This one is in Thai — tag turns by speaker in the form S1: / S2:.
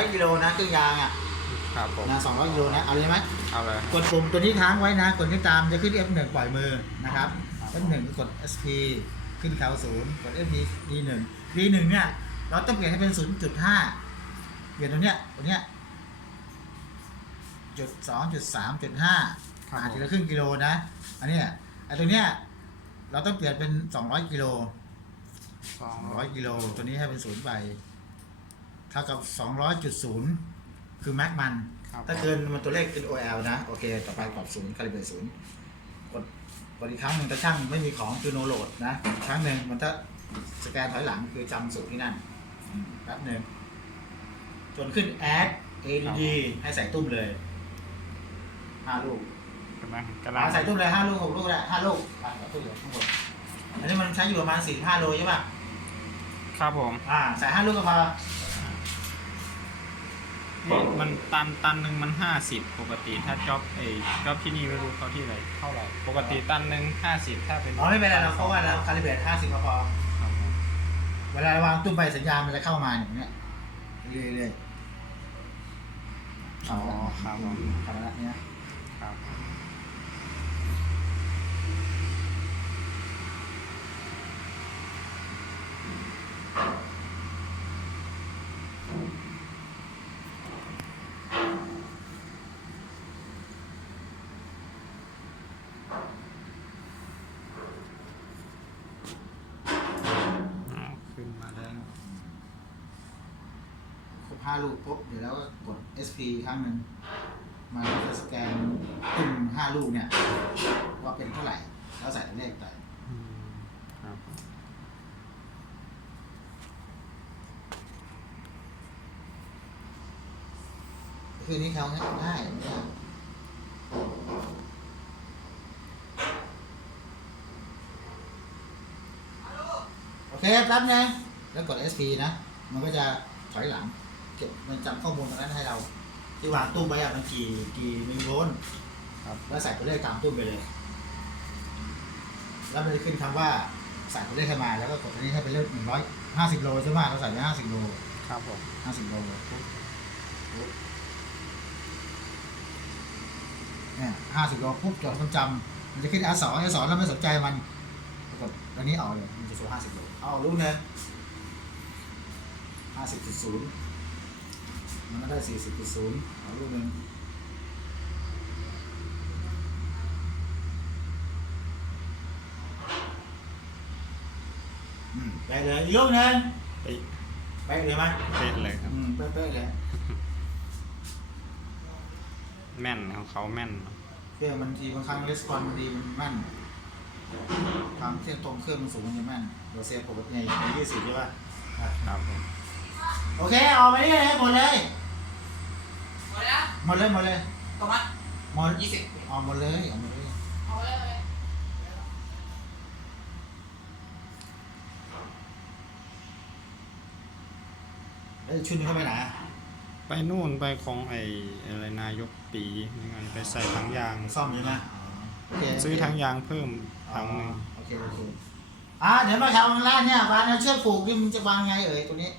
S1: ร้อยกิโลนะเครื่องยางอะ
S2: ครับผม
S1: นะสองร้อยกิโลนะเอาเลยไหม
S2: เอาเลย
S1: กดปุ่มตัวนี้ค้างไว้นะกดขึ้นตามจะขึ้น F1 ปล่อยมือนะครับ F1 ก็กด SP ขึ้นเขาศูนย์กด FD D1 D1 เนี่ยเราต้องเปลี่ยนให้เป็น 0.5 เปลี่ยนตรงเนี้ยตรงเนี้ยจุดสองจุดสามจุดห้าอาจจะครึ่งกิโลนะ อันเนี้ยไอ้ตรงเนี้ยเราต้องเปลี่ยนเป็น200กิโล
S2: สองร้อย
S1: 200กิโลตัวนี้ให้เป็นศูนย์ไป เท่ากับ 200.0 คือแม็กมัน
S2: ครับ
S1: ถ้าเกินมันตัวเลขเป็น OL นะ โอเค ต่อไปกดศูนย์คาลิเบรตศูนย์กดกดอีกครั้งหนึ่งแต่ช่างไม่มีของคือโนโหลดนะอีกครั้งหนึ่งมันถ้าสแกนถอยหลังคือจำสูตรที่นั่นอืมแป๊บหนึ่งจนขึ้น add add ให้ใส่ตุ้มเลยห้าลูก
S2: กำลังกำลัง
S1: อ่าใส่ตุ้มเลยห้าลูกหกลูกแหละห้าลูกอะใส่ตุ้มเลยข้างบนอันนี้มันใช้อยู่ประมาณสี่ห้าโลใช่ป่ะ
S2: ครับผม
S1: อ่า ใส่ห้าลูกก็พอ
S2: นี่ มันตันตันหนึ่งมันห้าสิบปกติถ้าจ็อบเอ้จ็อบที่นี่ไม่รู้เขาที่ไหนเท่าไหร่ ปกติตันหนึ่งห้าสิบถ้าเป็น
S1: อ๋อไม่เป็นไรเราเพราะว่าเราคาลิเบรตห้าสิบก็พอ
S2: ครับผม
S1: เวลาเราวางตุ้มไปสัญญาณมันจะเข้ามาอย่างเนี้ยเรื่อยๆ
S2: อ๋อครับผม
S1: ทำแล้วเนี่ย
S2: ครับ
S1: ห้าลูกปุ๊บเดี๋ยวเราก็กด SP ครั้งหนึ่งมันจะสแกนตึ้ง5 ลูกเนี่ย ว่าเป็นเท่าไหร่ แล้วใส่ตัวเลขไป
S2: คื
S1: อนี่เขาง่ายง่ายโอเคแป๊บนะแล้วกด SP นะ มันก็จะถอยหลัง เก็บมันจำข้อมูลตรงนั้นให้เรา ที่วางตุ้มไว้อะมันกี่กี่มิลลิโวลต์
S2: ครับ
S1: แล้วใส่ตัวเลขตามตุ้มไปเลย แล้วมันจะขึ้นคำว่าใส่ตัวเลขเข้ามาแล้วก็กดอันนี้ให้เป็นเลขหนึ่งร้อยห้าสิบโลใช่ไหมเราใส่ไปห้าสิบโล
S2: ครับผม
S1: ห้าสิบโลปุ๊บปุ๊บเนี่ยห้าสิบโลปุ๊บจดความจำมันจะขึ้น S สอง S สองแล้วไม่สนใจมันกดอันนี้ออกเลยมันจะโชว์ห้าสิบโลเอาลูกหนึงห้าสิบจุดศูนย์ มันก็ได้สี่สิบจุดศูนย์เอาลูกหนึ่งอืมไปเลยอีกลูกหนึง
S2: ไป
S1: ไปเลยไหม
S2: เป็นเลยครับ
S1: อืมเป๊ะๆเลย
S2: แม่นของเขาแม่น
S1: เครื่องมันทีบางครั้งレスปอนมันดีมันแม่นความเครื่องตรงเครื่องมันสูงมันจะแม่นเราเซฟปกติในยี่สิบใช่ป่ะอะ
S2: ครับผม
S1: โอเคเอาไปนี่เลยหมดเลย
S3: หมดแล้ว
S1: หมดเลยหมดเลย
S3: ตรงนั้น
S1: หมด
S3: ยี่สิบ
S1: เอาหมดเลยเอาหมดเลย
S3: เอาเลย
S1: แล้วชุดนี้เข้าไปไหนอะ
S2: ไปนู่นไปของไอ้อะไรนายกปีนี่ไงไปใส่ถังยาง
S1: ซ่อมอยู่นะโอเค
S2: ซื้อถังยางเพิ่ม
S1: อ๋อ
S2: ถังหนึง
S1: โอเคโอเคอ่าเดี๋ยวมาทำร้านเนี่ยวางเอาเชือกผูกนี่มันจะวางไงเอ่ยตัวนี้